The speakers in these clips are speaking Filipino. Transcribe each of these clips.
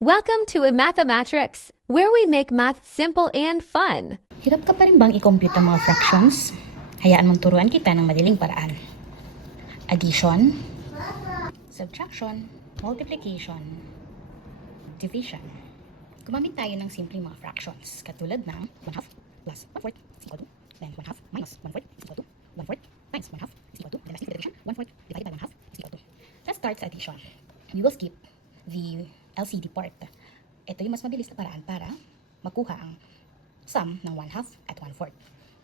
Welcome to a Mathematrix, where we make math simple and fun. Hirap ka pa rin bang i-compute ang mga fractions? Hayaan mong turuan kita ng madaling paraan. Addition, subtraction, multiplication, division. Gumamit tayo ng simpleng mga fractions, katulad ng 1/2 plus 1/4 is equal to, then 1/2 minus 1/4 is equal to 1/4 times 1/2 is equal to, then lastly, the division, 1/4 divided by 1/2 is equal to. Let's start sa addition. We will skip the LCD part. Ito yung mas mabilis na paraan para makuha ang sum ng 1/2 at 1/4.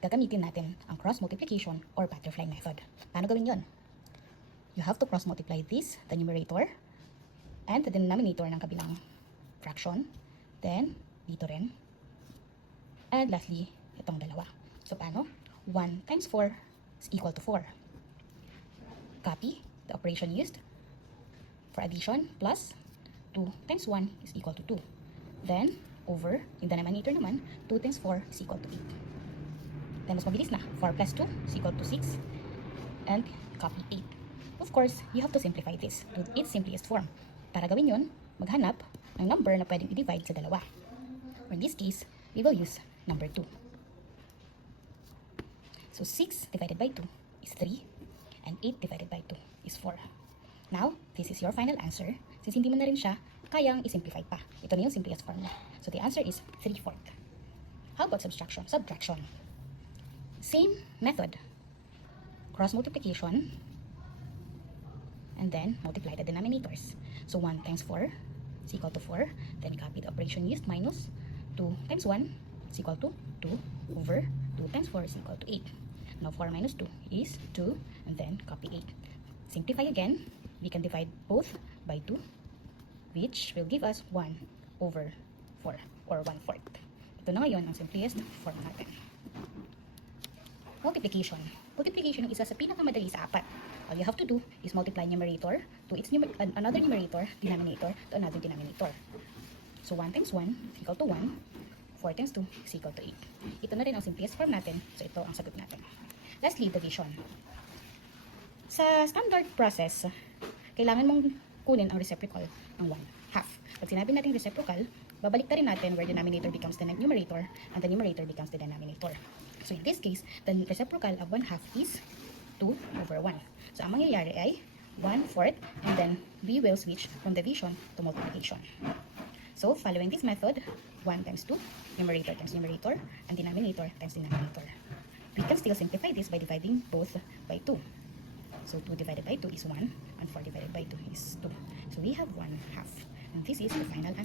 Gagamitin natin ang cross multiplication or butterfly method. Paano gawin yon? You have to cross multiply this, the numerator, and the denominator ng kabilang fraction. Then, dito rin. And lastly, itong dalawa. So, paano? 1 times 4 is equal to 4. Copy the operation used for addition plus 2 times 1 is equal to 2. Then, over, in the denominator naman, 2 times 4 is equal to 8. Then, mas mabilis na. 4 plus 2 is equal to 6. And, copy 8. Of course, you have to simplify this to its simplest form. Para gawin yun, maghanap ng number na pwedeng i-divide sa dalawa. Or in this case, we will use number 2. So, 6 divided by 2 is 3. And 8 divided by 2 is 4. Now, this is your final answer. Since hindi mo na rin siya, kayang i-simplify pa. Ito na yung simplest form niya. So, the answer is 3/4. How about subtraction? Same method. Cross multiplication. And then, multiply the denominators. So, 1 times 4 is equal to 4. Then, copy the operation used minus 2 times 1 is equal to 2 over 2 times 4 is equal to 8. Now, 4 minus 2 is 2. And then, copy 8. Simplify again. We can divide both by 2, which will give us 1 over 4 or 1/4. Ito na ngayon ang simplest form natin. Multiplication. Multiplication ang isa sa pinakamadali sa apat. All you have to do is multiply numerator to its another numerator, denominator to another denominator. So 1 times 1 is equal to 1. 4 times 2 is equal to 8. Ito na rin ang simplest form natin. So ito ang sagot natin. Lastly, division. Sa standard process, kailangan mong kunin ang reciprocal ng 1/2. Pag sinabi natin reciprocal, babalik rin natin where denominator becomes the numerator and the numerator becomes the denominator. So in this case, the reciprocal of 1/2 is 2 over 1. So ang mangyayari ay 1/4 and then we will switch from division to multiplication. So following this method, 1 times 2, numerator times numerator, and denominator times denominator. We can still simplify this by dividing both by 2. So 2 divided by 2 is 1, and 4 divided by 2 is 2. So we have 1/2. And this is the final answer.